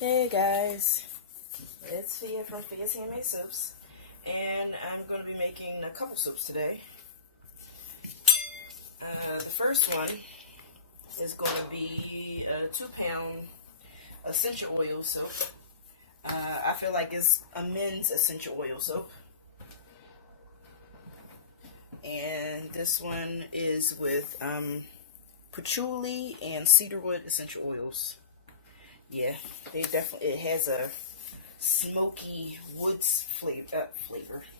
Hey guys, it's Fia from Fia's Handmade Soups, and I'm going to be making a couple soups today. The first one is going to be a 2-pound essential oil soap. I feel like it's a men's essential oil soap. And this one is with patchouli and cedarwood essential oils. Yeah, it has a smoky woods flavor,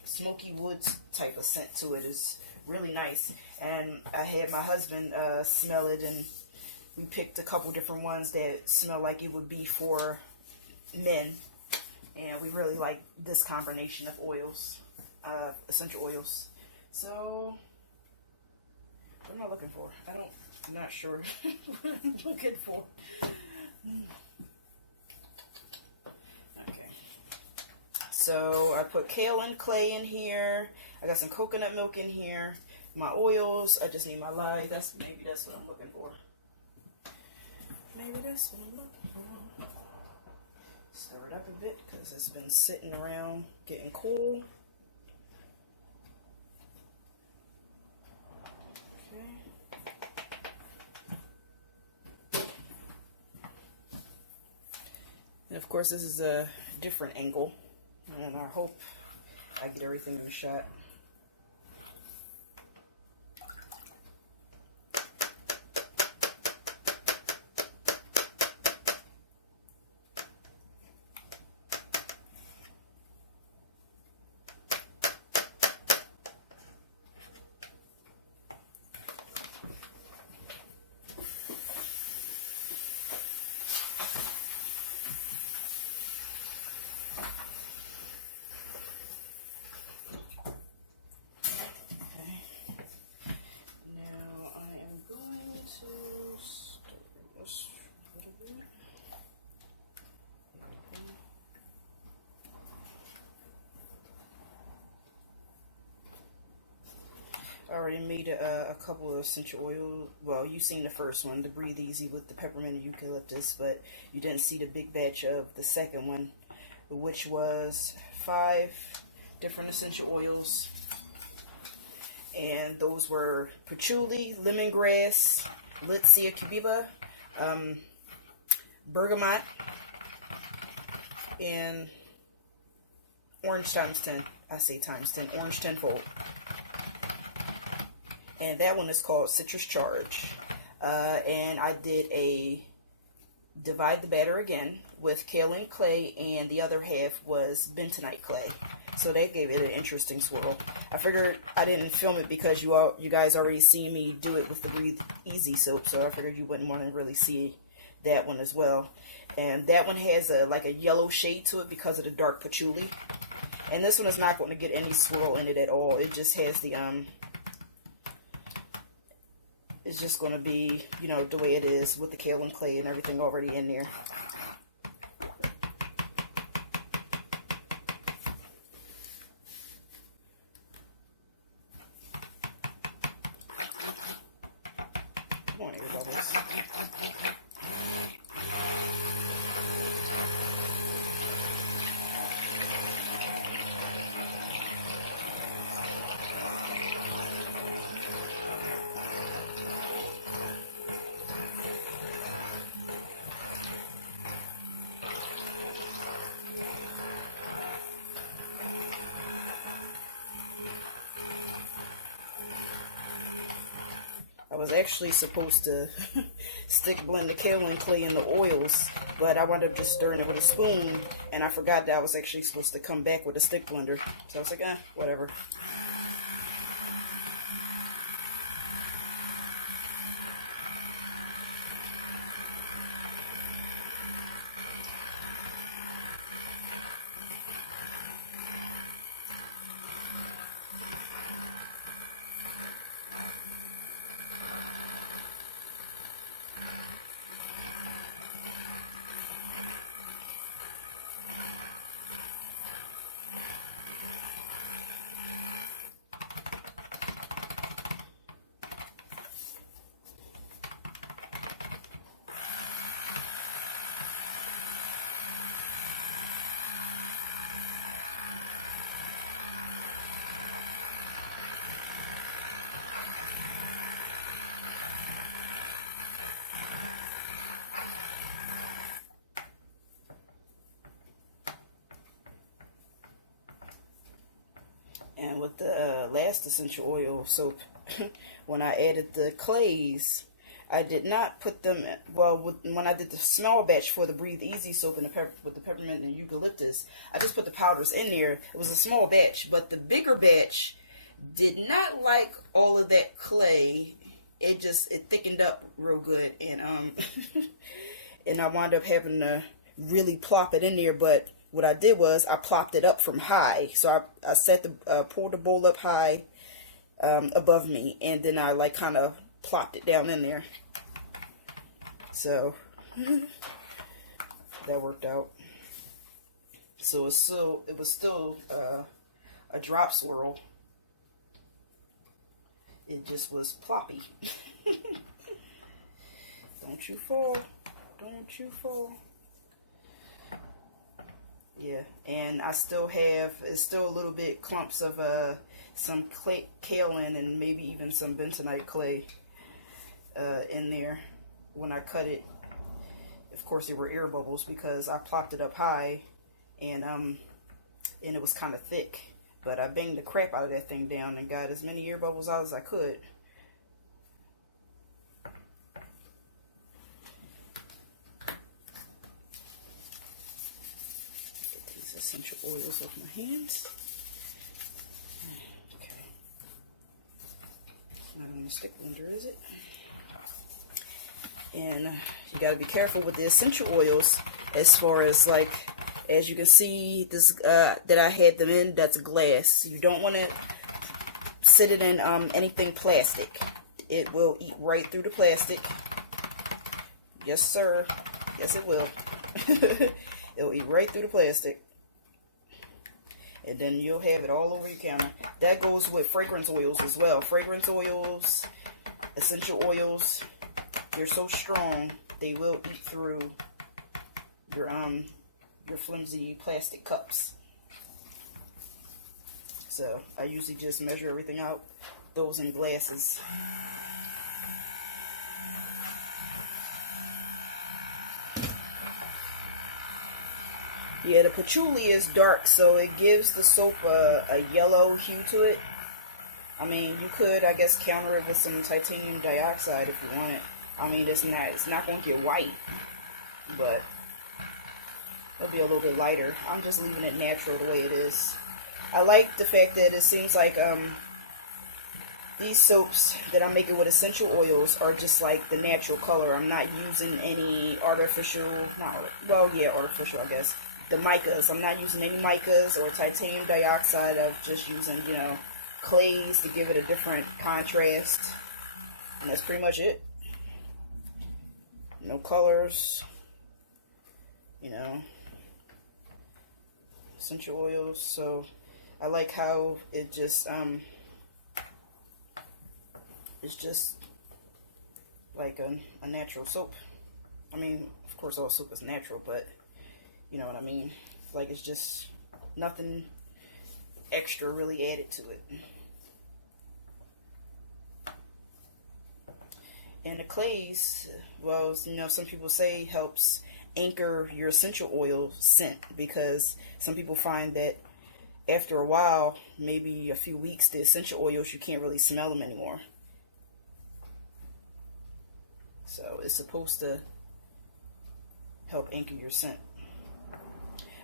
smoky woods type of scent to it. Is really nice. And I had my husband smell it, and we picked a couple different ones that smell like it would be for men. And we really like this combination of oils, essential oils. So, what am I looking for? I'm not sure what I'm looking for. So I put kaolin clay in here. I got some coconut milk in here. My oils. I just need my lye. Maybe that's what I'm looking for. Maybe that's what I'm looking for. Stir it up a bit because it's been sitting around getting cool. Okay. And of course, this is a different angle. And I hope I get everything in the shot. I already made a couple of essential oil. Well, you've seen the first one, the Breathe Easy with the peppermint and eucalyptus, but you didn't see the big batch of the second one, which was 5 different essential oils. And those were patchouli, lemongrass, Litsia cubiba, bergamot, and orange times 10. I say times 10, orange tenfold. And that one is called Citrus Charge. And I did a divide the batter again with kaolin clay, and the other half was bentonite clay. So that gave it an interesting swirl. I figured I didn't film it because you guys already seen me do it with the Breathe Easy soap, so I figured you wouldn't want to really see that one as well. And that one has like a yellow shade to it because of the dark patchouli. And this one is not going to get any swirl in it at all. It just has the it's just going to be, you know, the way it is with the kaolin clay and everything already in there. Come on, air bubbles. I was actually supposed to blend the kaolin clay in the oils, but I wound up just stirring it with a spoon, and I forgot that I was actually supposed to come back with a stick blender. So I was like, whatever. last essential oil soap, when I added the clays, I did not put them, well, when I did the small batch for the Breathe Easy soap and with the peppermint and eucalyptus, I just put the powders in there. It was a small batch, but the bigger batch did not like all of that clay. It thickened up real good, and and I wound up having to really plop it in there. But what I did was I plopped it up from high. So I set the poured the bowl up high above me, and then I like kind of plopped it down in there. So that worked out. So it was still a drop swirl. It just was ploppy. Don't you fall. Don't you fall. Yeah, and I still have, it's still a little bit clumps of some kaolin and maybe even some bentonite clay in there. When I cut it, of course there were air bubbles because I plopped it up high, and it was kind of thick. But I banged the crap out of that thing down and got as many air bubbles out as I could. Get these essential oils off my hands. Okay. It's not in the stick blender, is it? And you got to be careful with the essential oils as far as, like, as you can see, this that I had them in, that's glass. You don't want to sit it in anything plastic. It will eat right through the plastic. Yes, sir. Yes, it will. It'll eat right through the plastic. And then you'll have it all over your counter. That goes with fragrance oils as well. Fragrance oils, essential oils, they're so strong, they will eat through your flimsy plastic cups. So I usually just measure everything out, those in glasses. Yeah, the patchouli is dark, so it gives the soap a yellow hue to it. I mean, you could, I guess, counter it with some titanium dioxide if you want it. I mean, it's not going to get white, but it'll be a little bit lighter. I'm just leaving it natural the way it is. I like the fact that it seems like these soaps that I'm making with essential oils are just like the natural color. I'm not using any artificial, artificial, I guess. The micas. I'm not using any micas or titanium dioxide. I'm just using, clays to give it a different contrast. And that's pretty much it. No colors. Essential oils. So I like how it just it's just like a natural soap. I mean, of course all soap is natural, but you know what I mean. Like, it's just nothing extra really added to it. And the clays, well, some people say helps anchor your essential oil scent, because some people find that after a while, maybe a few weeks, the essential oils, you can't really smell them anymore. So it's supposed to help anchor your scent.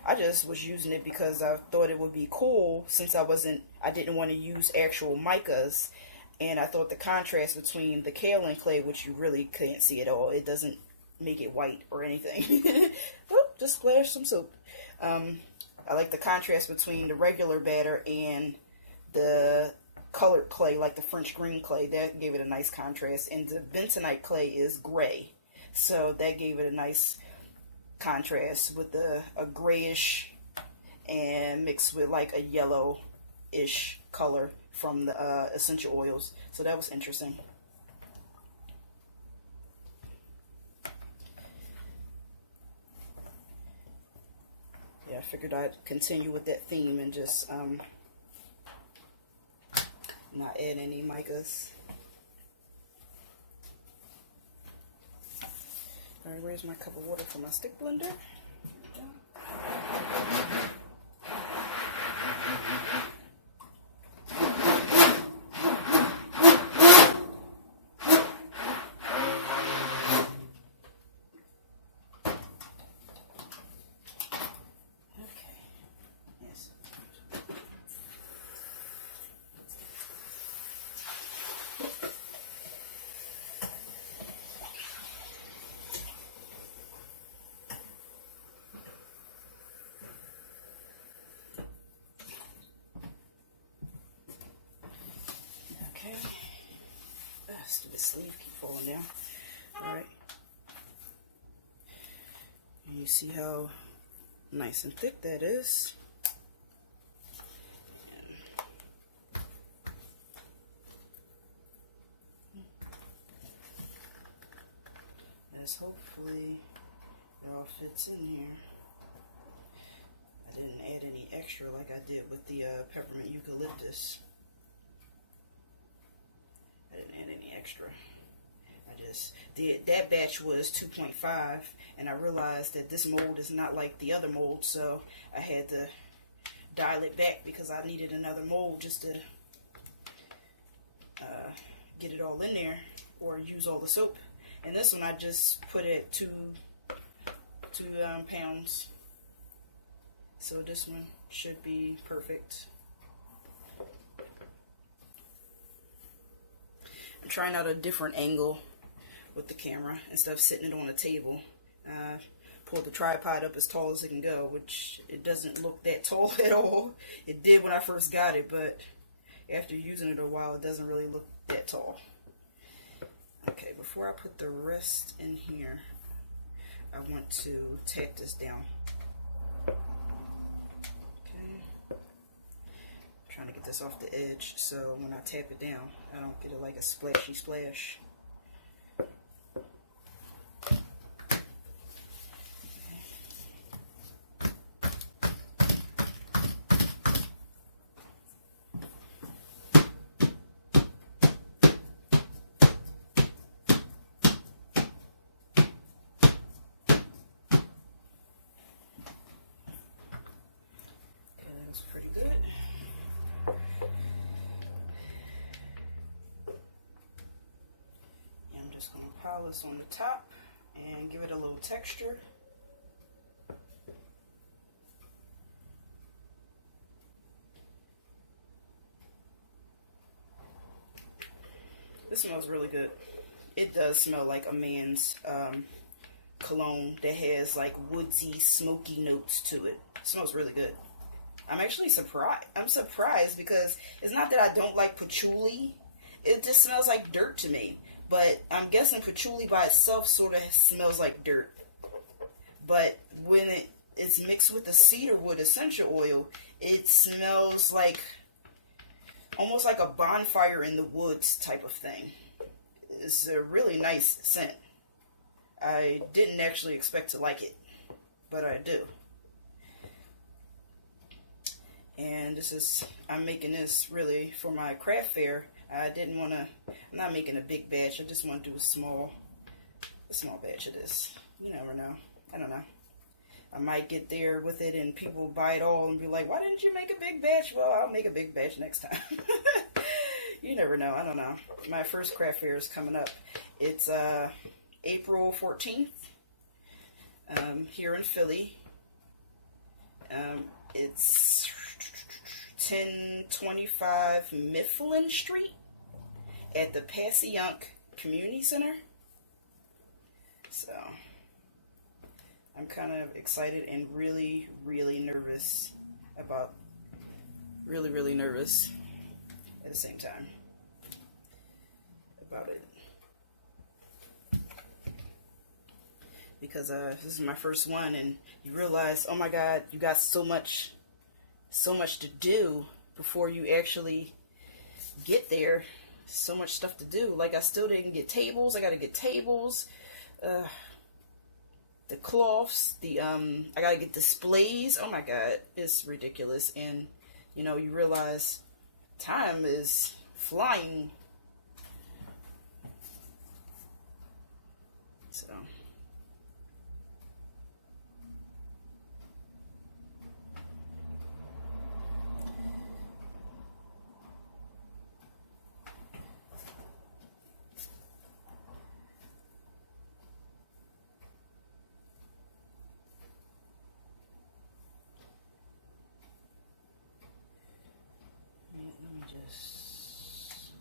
I just was using it because I thought it would be cool, since I didn't want to use actual micas, and I thought the contrast between the kaolin clay, which you really can't see at all, it doesn't make it white or anything. Oh, just splash some soap. I like the contrast between the regular batter and the colored clay, like the French green clay. That gave it a nice contrast. And the bentonite clay is gray, so that gave it a nice contrast with a grayish and mixed with like a yellow-ish color from the essential oils. So that was interesting. Yeah, I figured I'd continue with that theme and just not add any micas. Alright, where's my cup of water for my stick blender? the sleeve keep falling down. Alright. And you see how nice and thick that is. As hopefully it all fits in here. I didn't add any extra like I did with the peppermint eucalyptus. I didn't add any extra. I just did, that batch was 2.5, and I realized that this mold is not like the other mold, so I had to dial it back because I needed another mold just to get it all in there or use all the soap. And this one I just put it 2 pounds. So this one should be perfect. I'm trying out a different angle with the camera instead of sitting it on a table. Pulled the tripod up as tall as it can go, which it doesn't look that tall at all. It did when I first got it, but after using it a while, it doesn't really look that tall. Okay, before I put the rest in here, I want to tap this down. Trying to get this off the edge so when I tap it down I don't get it like a splashy splash. Okay, that was pretty good. Pile this on the top and give it a little texture. This smells really good. It does smell like a man's cologne that has like woodsy, smoky notes to it. It smells really good. I'm actually surprised. I'm surprised because it's not that I don't like patchouli. It just smells like dirt to me. But I'm guessing patchouli by itself sort of smells like dirt. But when it's mixed with the cedarwood essential oil, it smells like almost like a bonfire in the woods type of thing. It's a really nice scent. I didn't actually expect to like it, but I do. And this is, I'm making this really for my craft fair. I didn't want to, I'm not making a big batch. I just want to do a small batch of this. You never know. I don't know. I might get there with it and people will buy it all and be like, why didn't you make a big batch? Well, I'll make a big batch next time. You never know. I don't know. My first craft fair is coming up. It's April 14th here in Philly. It's 1025 Mifflin Street at the Passyunk Community Center. So I'm kind of excited and really, really nervous about, really nervous at the same time about it. Because this is my first one and you realize, oh my God, you got so much to do before you actually get there. So much stuff to do. Like I still didn't get tables. I got to get tables, the cloths, the I got to get displays. Oh my God, it's ridiculous. And you know, you realize time is flying. So just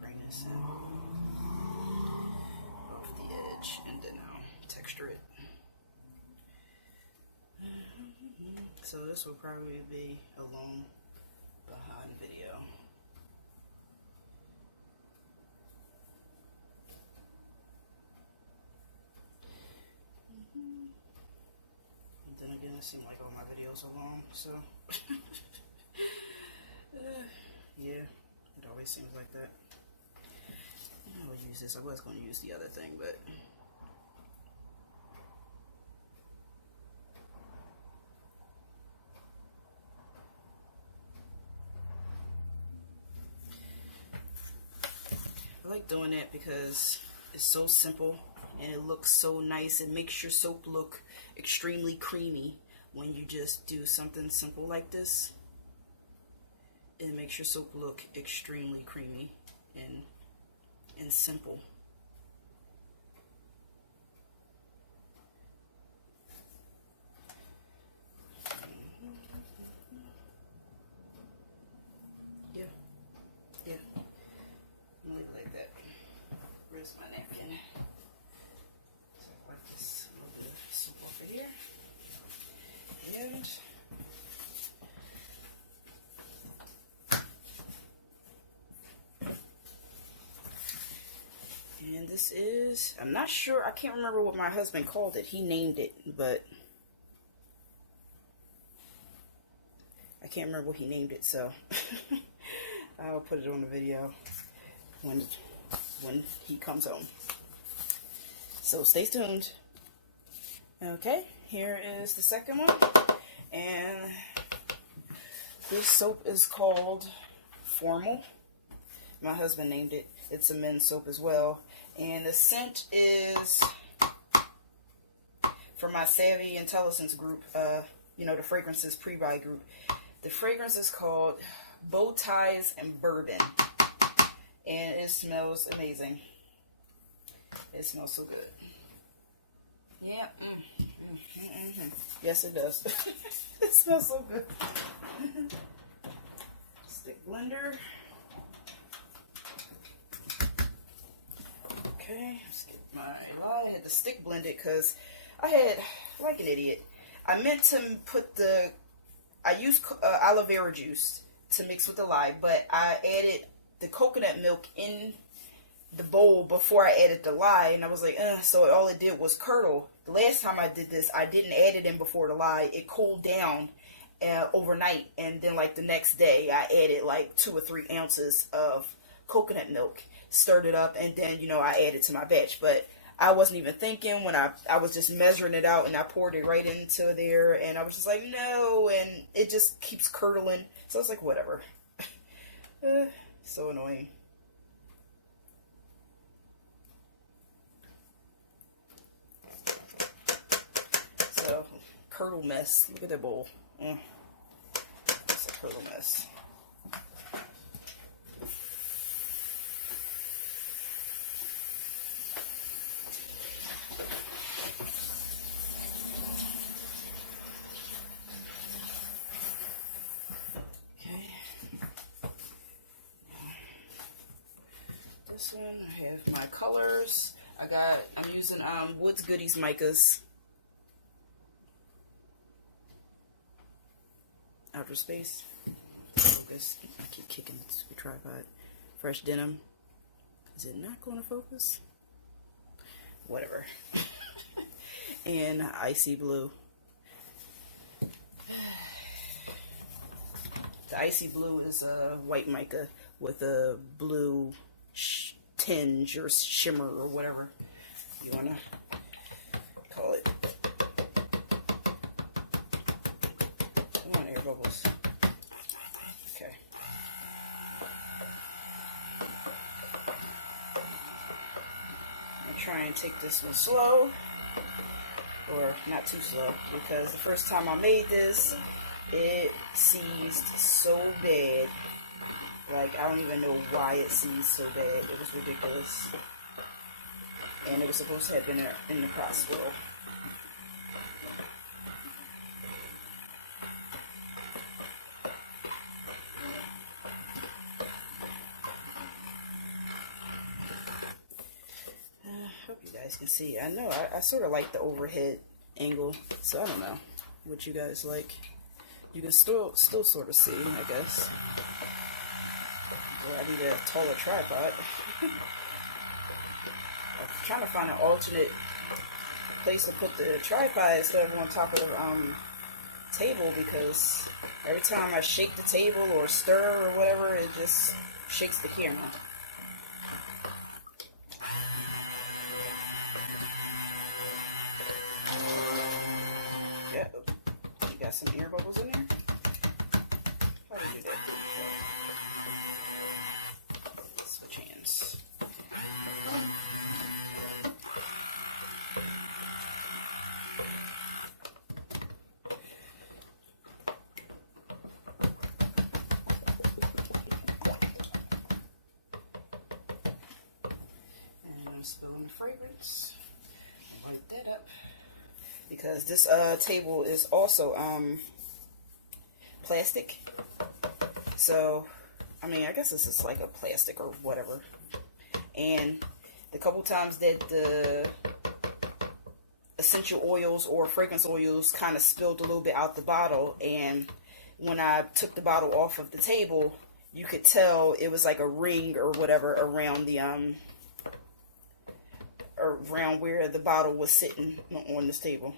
bring this out off the edge and then I'll texture it. So this will probably be a long behind video. and it seems like all my videos are long, so yeah, it always seems like that. I will use this. I was going to use the other thing, but I like doing that because it's so simple and it looks so nice. It makes your soap look extremely creamy when you just do something simple like this. It makes your soap look extremely creamy and simple. Yeah, yeah. Like that. Where's my napkin? So I like this a little bit of soup over here. And this is, I'm not sure, I can't remember what my husband called it. He named it, but I can't remember what he named it, so I'll put it on the video when he comes home. So stay tuned. Okay, here is the second one, and this soap is called Formal. My husband named it. It's a men's soap as well, and the scent is from my Savvy Intelligence group, you know, the fragrances pre-buy group. The fragrance is called Bow Ties and Bourbon, and it smells amazing. It smells so good. Yeah. Yes, it does. It smells so good. Stick blender. Okay, let's get my lye. I had to stick blend it because I had, like an idiot, I meant to put I used aloe vera juice to mix with the lye, but I added the coconut milk in the bowl before I added the lye, and I was like, so all it did was curdle. The last time I did this, I didn't add it in before the lye. It cooled down overnight, and then like the next day, I added like 2 or 3 ounces of coconut milk, stirred it up, and then, you know, I added to my batch. But I wasn't even thinking when I was just measuring it out, and I poured it right into there, and I was just like, no, and it just keeps curdling. So I was like, whatever. So annoying. So, curdle mess. Look at that bowl. It's a curdle mess. This one, I have my colors. I'm using Woods Goodies micas. Outer Space. Focus. I keep kicking the tripod. Fresh Denim. Is it not going to focus? Whatever. And Icy Blue. The Icy Blue is a white mica with a blue tinge or shimmer or whatever you want to call it. Come on, air bubbles. Okay. I'll try and take this one slow, or not too slow, because the first time I made this, it seized so bad. Like, I don't even know why it seized so bad. It was ridiculous. And it was supposed to have been in the cross swirl. Hope you guys can see. I know, I sort of like the overhead angle, so I don't know what you guys like. You can still sort of see, I guess. Well, I need a taller tripod. I'm trying to find an alternate place to put the tripod instead of on top of table because every time I shake the table or stir or whatever, it just shakes the camera. Yeah, you got some air bubbles in there? How do you do that? Switch hands. Spilling the fragrance. Wipe that up because this table is also plastic. So I mean, I guess this is like a plastic or whatever. And the couple times that the essential oils or fragrance oils kind of spilled a little bit out the bottle, and when I took the bottle off of the table, you could tell it was like a ring or whatever around the around where the bottle was sitting on this table.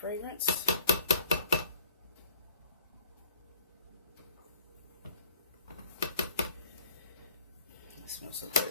Fragrance. It smells so good.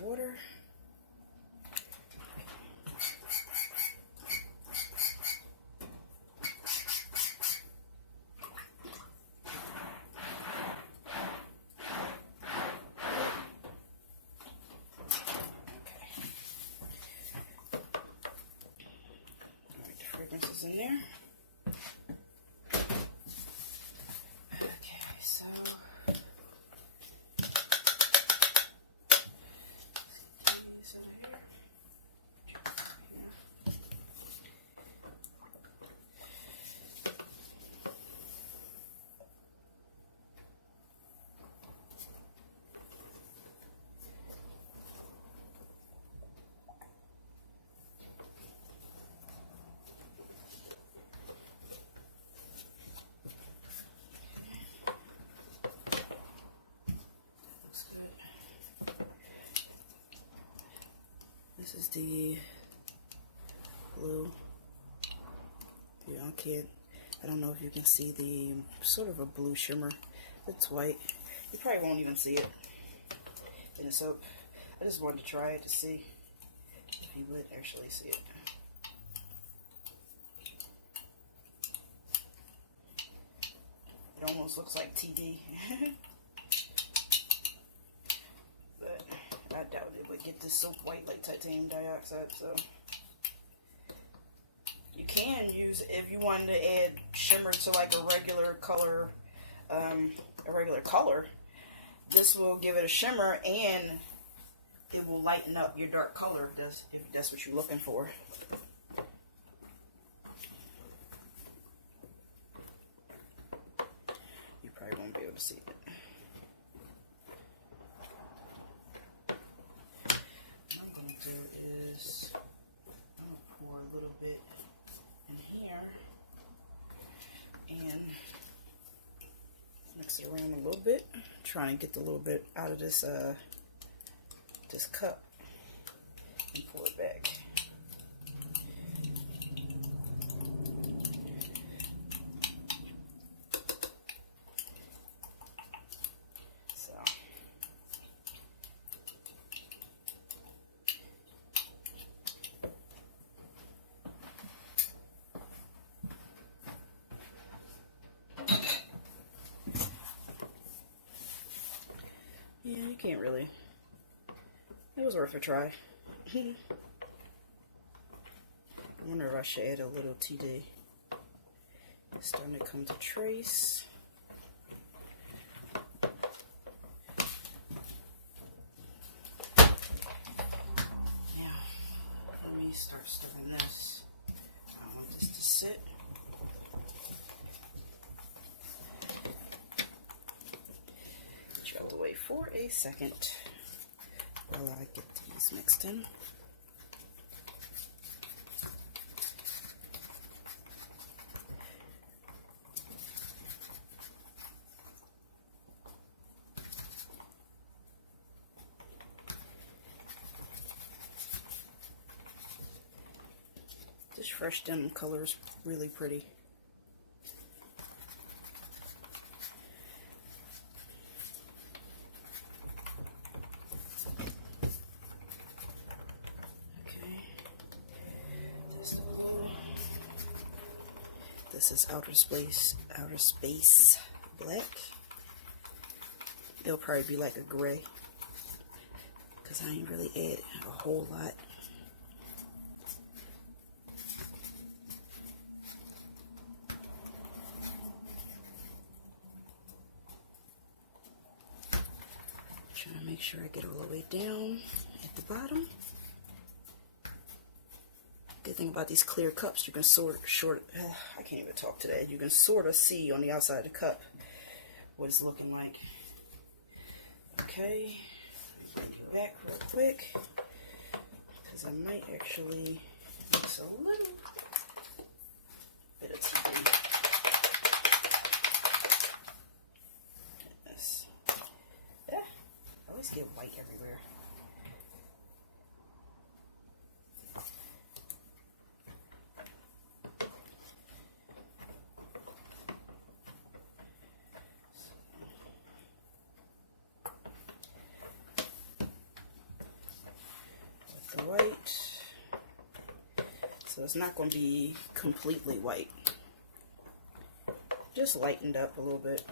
Water. Alright, the fragrance is in there. This is the blue. Yeah, I don't know if you can see the sort of a blue shimmer. It's white. You probably won't even see it in the soap. I just wanted to try it to see if you would actually see it. It almost looks like TD. But I doubt it would get this soap white like titanium dioxide, so you can use it if you wanted to add shimmer to like a regular color, this will give it a shimmer and it will lighten up your dark color if that's what you're looking for. You probably won't be able to see it. mix it around a little bit, trying to get the little bit out of this this cup and pour it back. So yeah, you can't really. It was worth a try. I wonder if I should add a little TD. It's starting to come to trace. Yeah, let me start stirring this. I want this to sit. Put you out of the way for a second while I get these mixed in. This fresh denim color is really pretty. This is outer space black. It'll probably be like a gray, because I ain't really add a whole lot. Trying to make sure I get all the way down at the bottom. Good thing about these clear cups, you can I can't even talk today. You can sort of see on the outside of the cup what it's looking like. Okay, go back real quick, because I might actually mix a little bit of tea. Yes. Yeah, I always get white everywhere. White, so it's not going to be completely white, just lightened up a little bit.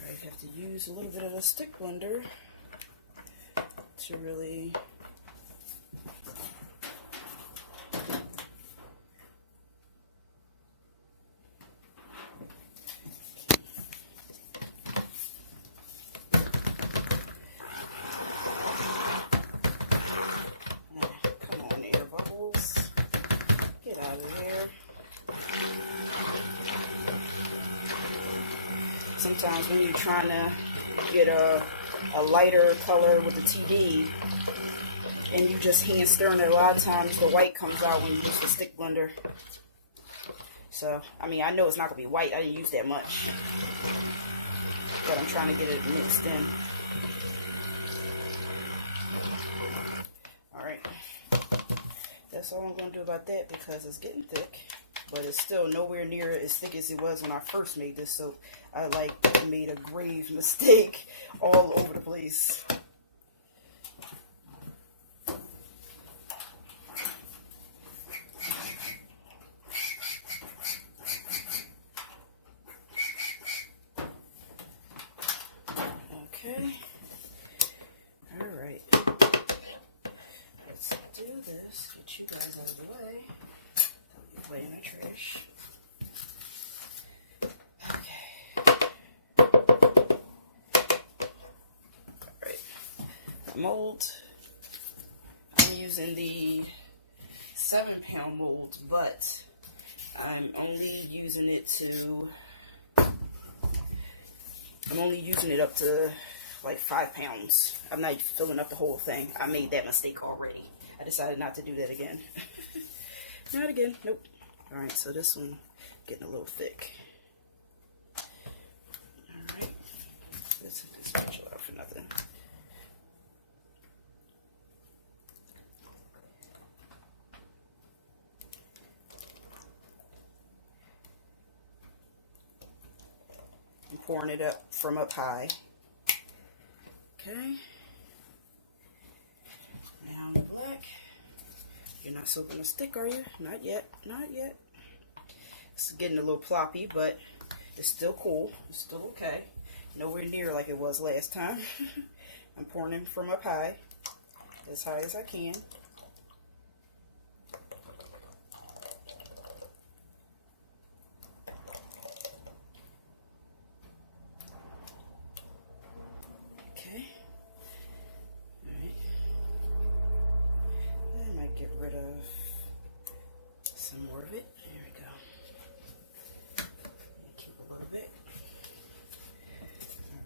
I have to use a little bit of a stick blender to really sometimes when you're trying to get a lighter color with the TD and you just hand stirring it, a lot of times the white comes out when you use the stick blender. So, I mean, I know it's not going to be white. I didn't use that much. But I'm trying to get it mixed in. Alright. That's all I'm going to do about that, because it's getting thick. But it's still nowhere near as thick as it was when I first made this. So I made a grave mistake all over the place. Okay. All right. Let's do this. Get you guys out of the way. Throw you away in the trash. Mold. I'm using the 7-pound mold, but I'm only using it up to like 5 pounds. I'm not filling up the whole thing. I made that mistake already. I decided not to do that again. Not again. Nope. Alright, so this one getting a little thick. Alright. Let's take this spatula out for nothing. I'm pouring it up from up high. Okay. Now the black. You're not soaking a stick, are you? Not yet. Not yet. It's getting a little ploppy, but it's still cool. It's still okay. Nowhere near like it was last time. I'm pouring it from up high. As high as I can. Okay. Alright. I might get rid of some more of it. There we go. Keep a little bit.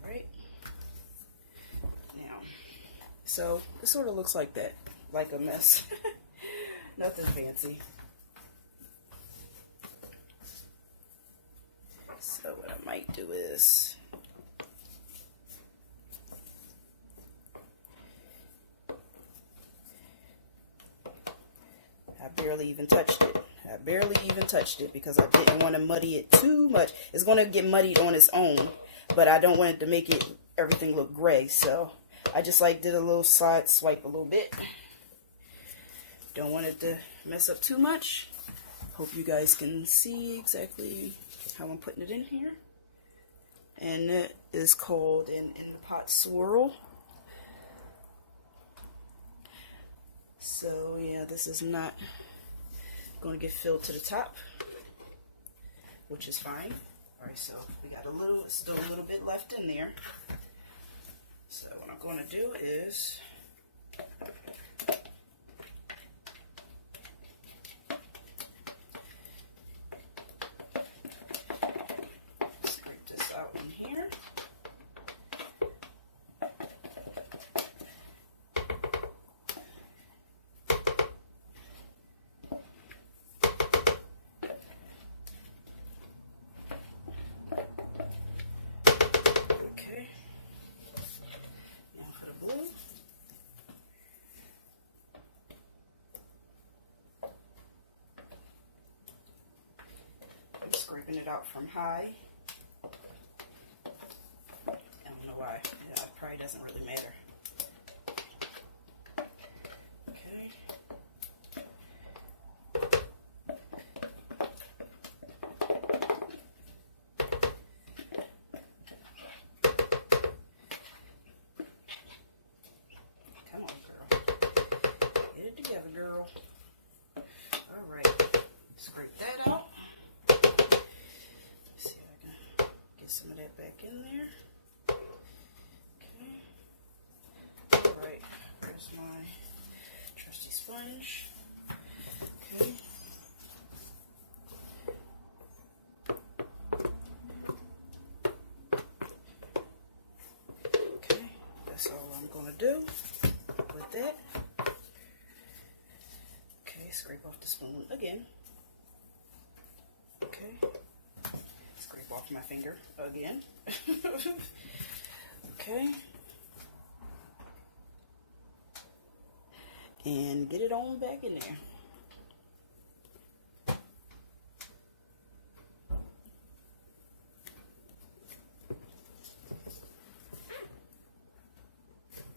Alright. Now, so this sort of looks like that. Like a mess. Nothing fancy. So what I might do is I barely even touched it. I barely even touched it because I didn't want to muddy it too much. It's going to get muddied on its own, but I don't want it to make it everything look gray. So I just like did a little side swipe a little bit. Don't want it to mess up too much. Hope you guys can see exactly how I'm putting it in here. And it is called an in the pot swirl. So yeah, this is not going to get filled to the top, which is fine. Alright, so we got still a little bit left in there. So what I'm going to do is scrape this out in here. Scraping it out from high. I don't know why. Yeah, it probably doesn't really matter. Okay. Come on, girl. Get it together, girl. All right. Scrape that out. Some of that back in there. Okay. Alright, where's my trusty sponge? Okay. Okay, that's all I'm going to do with that. Okay, scrape off the spoon again. Okay. Off my finger again. Okay. And get it on back in there.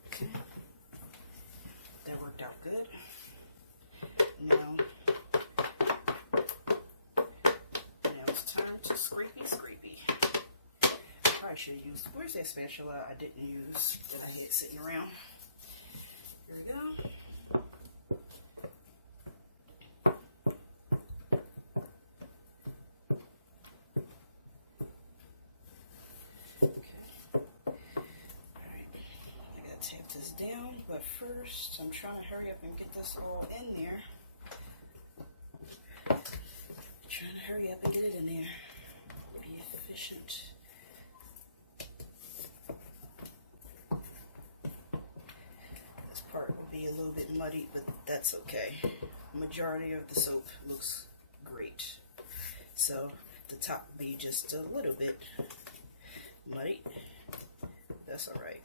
Okay. That worked out good. Now it's time to scrapey. I should have used, where's that spatula I didn't use that I had sitting around? Here we go. Okay. Alright. I gotta tap this down, but first I'm trying to hurry up and get this all in there. Trying to hurry up and get it in there. Be efficient. A little bit muddy, but that's okay. majority of the soap looks great. So the top be just a little bit muddy. That's all right.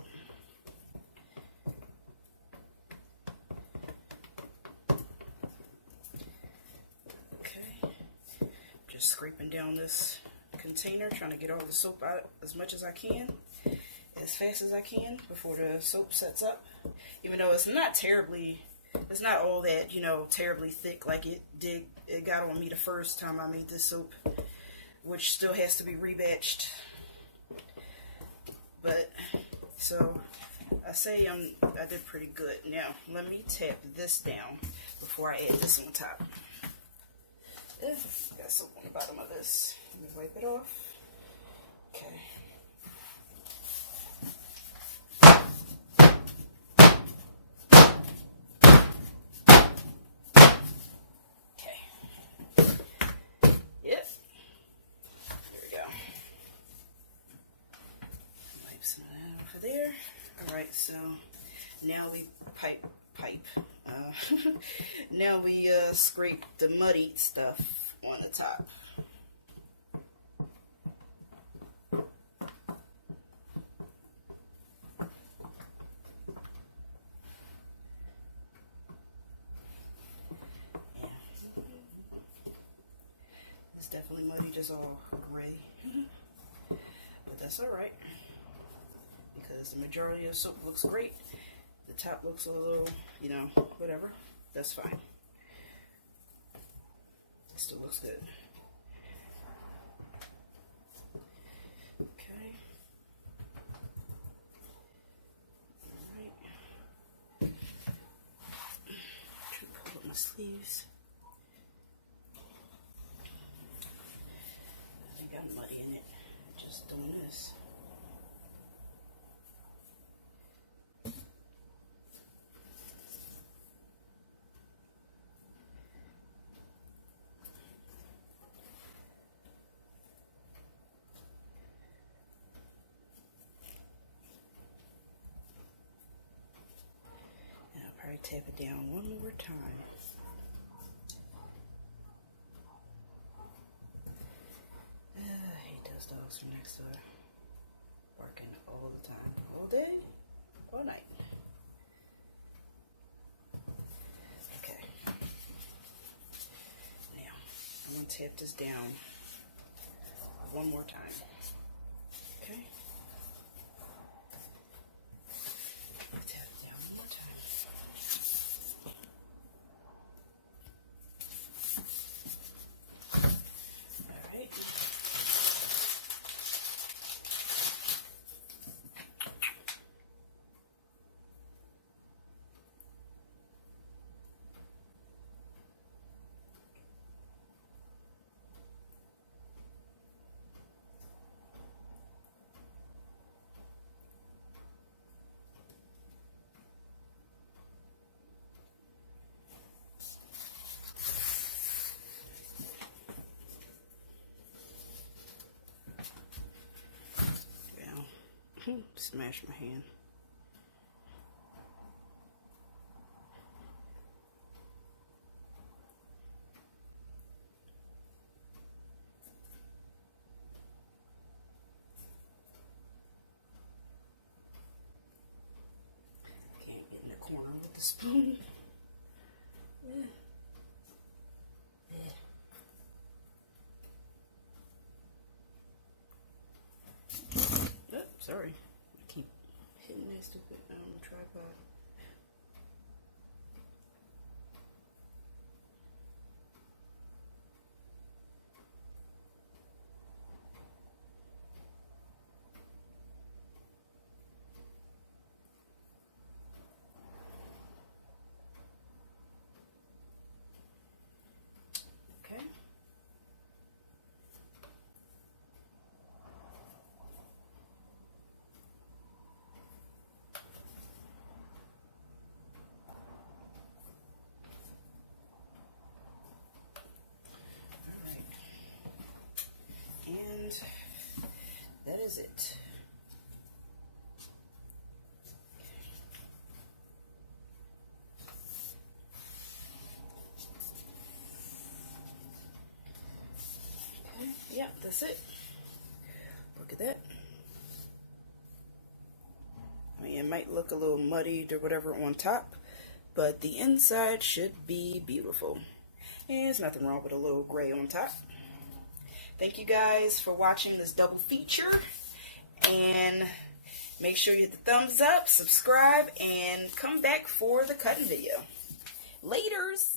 Okay, just scraping down this container, trying to get all the soap out as much as I can, as fast as I can before the soap sets up. Even though it's not all that, you know, terribly thick like it got on me the first time I made this soap, which still has to be rebatched. But so I say I did pretty good. Now let me tap this down before I add this on top. Got soap on the bottom of this. Let me wipe it off. Okay. There. All right, so now we now we scrape the muddied stuff on the top. It's definitely muddy, just all gray, but that's all right. Because the majority of the soap looks great. The top looks a little, you know, whatever. That's fine. It still looks good. Okay. Alright. Try to pull up my sleeves. I got muddy in it. Just doing this. Tap it down one more time. I hate those dogs from next door. Barking all the time. All day, all night. Okay. Now, I'm going to tap this down one more time. Okay? Smash my hand. Can't get in the corner with the spoon. Yeah. Oh, sorry. I keep hitting that stupid tripod. Okay. And that is it. that's it. Look at that. I mean, it might look a little muddied or whatever on top, but the inside should be beautiful. And there's nothing wrong with a little gray on top. Thank you guys for watching this double feature, and make sure you hit the thumbs up, subscribe, and come back for the cutting video. Laters!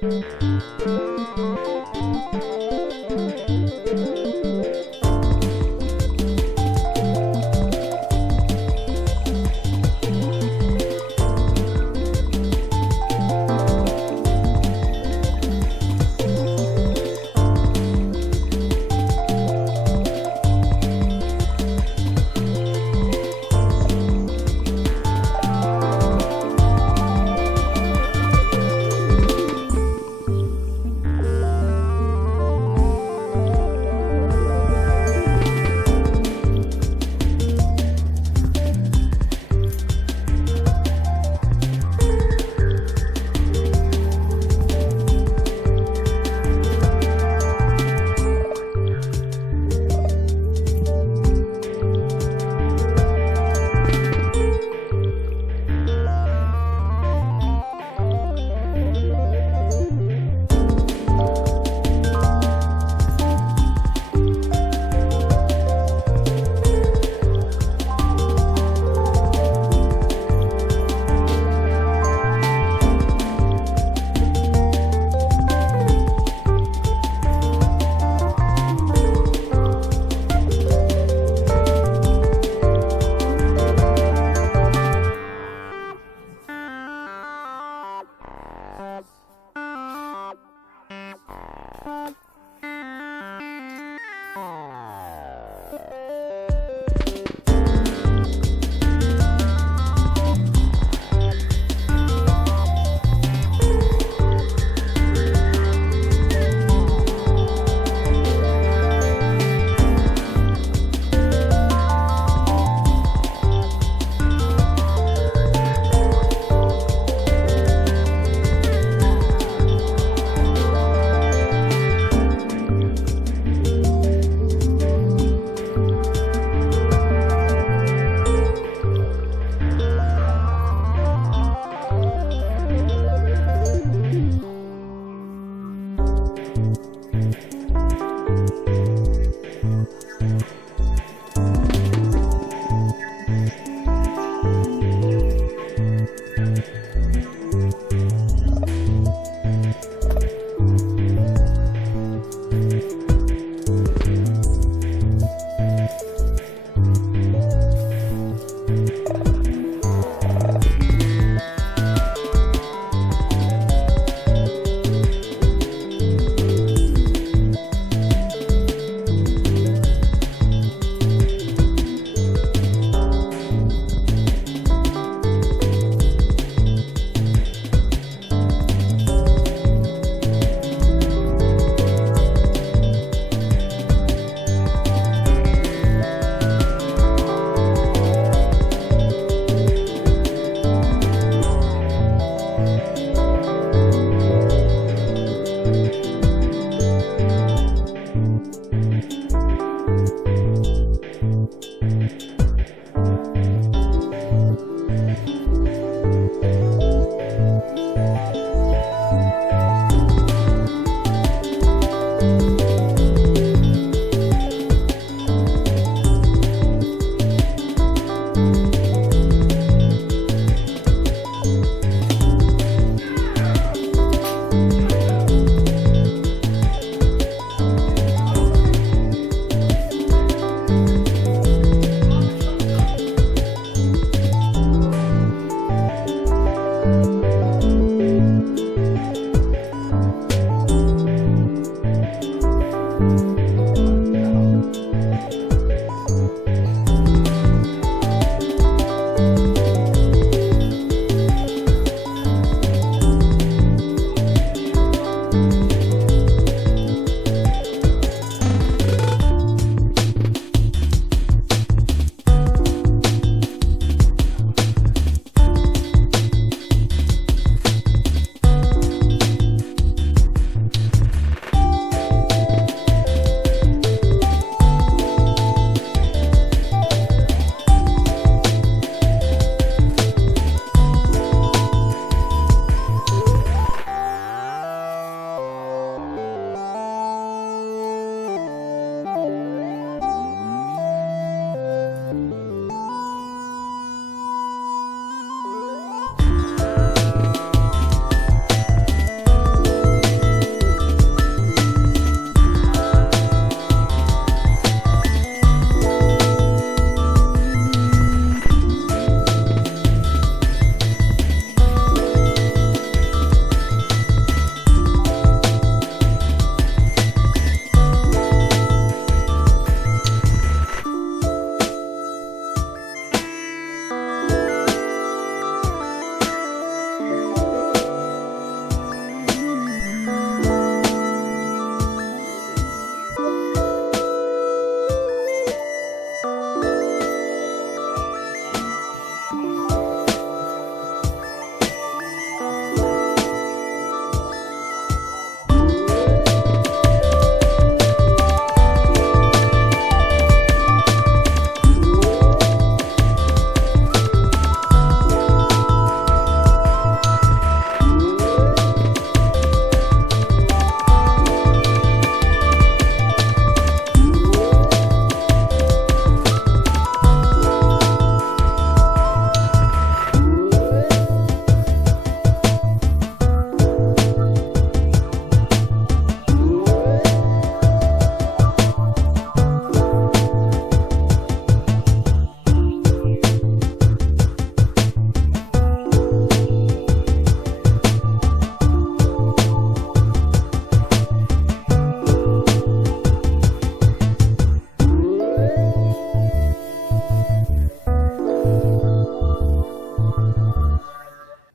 Thank you.